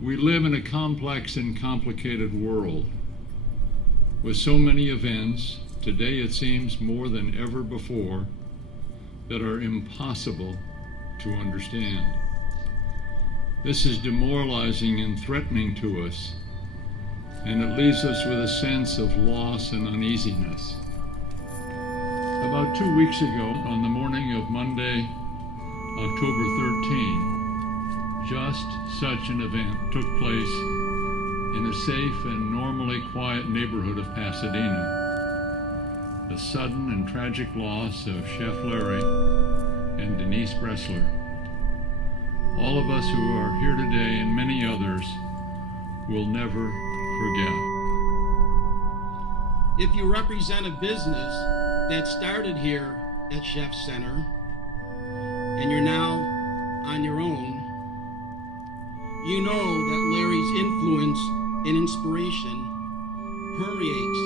We live in a complex and complicated world. With so many events, today it seems more than ever before, that are impossible to understand. This is demoralizing and threatening to us, and it leaves us with a sense of loss and uneasiness. About 2 weeks ago, on the morning of Monday, October 13, just such an event took place in a safe and normally quiet neighborhood of Pasadena. The sudden and tragic loss of Chef Larry and Denise Bressler. All of us who are here today and many others will never forget. If you represent a business that started here at Chef Center and you're now on your own, you know that Larry's influence and inspiration permeates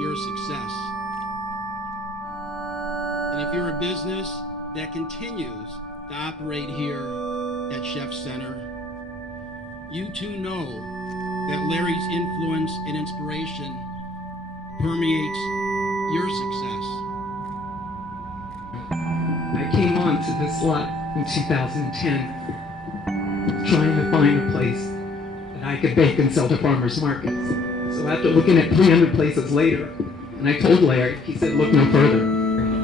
your success. And if you're a business that continues to operate here at Chef Center, you too know that Larry's influence and inspiration permeates your success. I came onto this lot in 2010 trying to find a place that I could bake and sell to farmers markets. So after looking at 300 places later, and I told Larry, he said, look no further.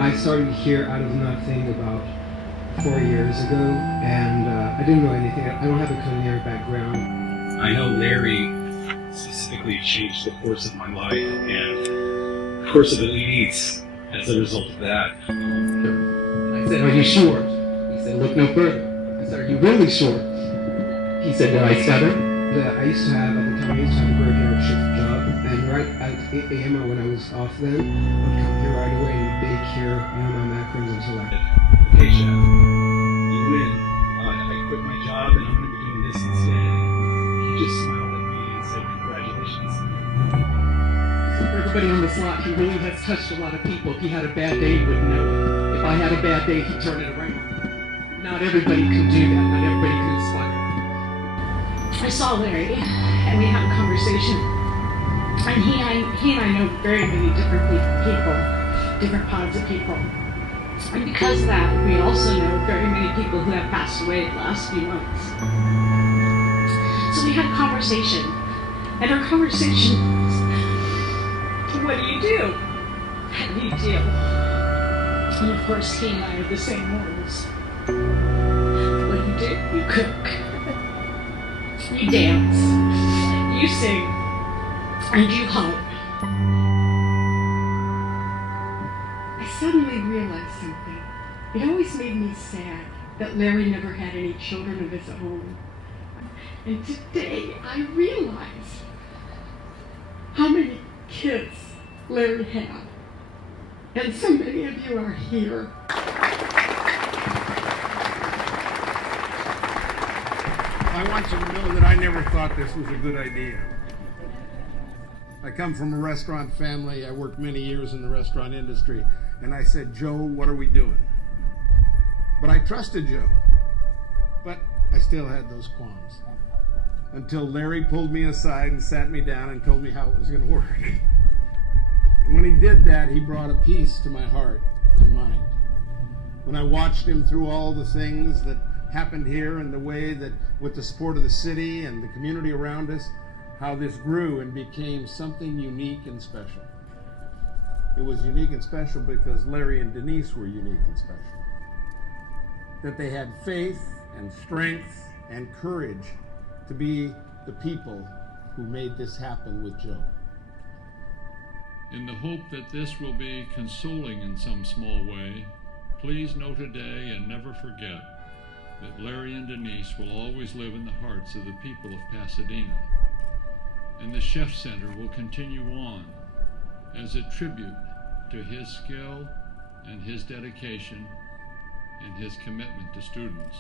I started here out of nothing about 4 years ago, and I didn't know anything. I don't have a culinary background. I know Larry specifically changed the course of my life and the course of Elite Eats as a result of that. I said, are you sure? He said, look no further. I said, are you really sure? He said, did I stutter? I used to have, at the time, I used to have a graveyard shift job, and right at 8 a.m. when I was off then, I would come here right away and bake here, my macarons until I... Hey chef, you win. I quit my job and I'm going to be doing this instead. He just smiled at me and said, congratulations. For everybody on this lot, he really has touched a lot of people. If he had a bad day, he wouldn't know it. If I had a bad day, he'd turn it around. Not everybody can do that. Not everybody can inspire. I saw Larry, and we had a conversation. And he and I know very many different people, different pods of people. And because of that, we also know very many people who have passed away the last few months. So we had a conversation, and our conversation was, what do you do? How do you deal? And of course, he and I are the same words. What do you do? You cook. You dance. You sing. And you hug. I suddenly realized something. It always made me sad that Larry never had any children of his own. And today I realize how many kids Larry had. And so many of you are here. I want you to know that I never thought this was a good idea. I come from a restaurant family. I worked many years in the restaurant industry. And I said, Joe, what are we doing? But I trusted Joe. But I still had those qualms. Until Larry pulled me aside and sat me down and told me how it was going to work. And when he did that, he brought a peace to my heart and mind. When I watched him through all the things that happened here and the way that with the support of the city and the community around us, how this grew and became something unique and special. It was unique and special because Larry and Denise were unique and special. That they had faith and strength and courage to be the people who made this happen with Joe. In the hope that this will be consoling in some small way, please know today and never forget that Larry and Denise will always live in the hearts of the people of Pasadena, and the Chef Center will continue on as a tribute to his skill and his dedication and his commitment to students.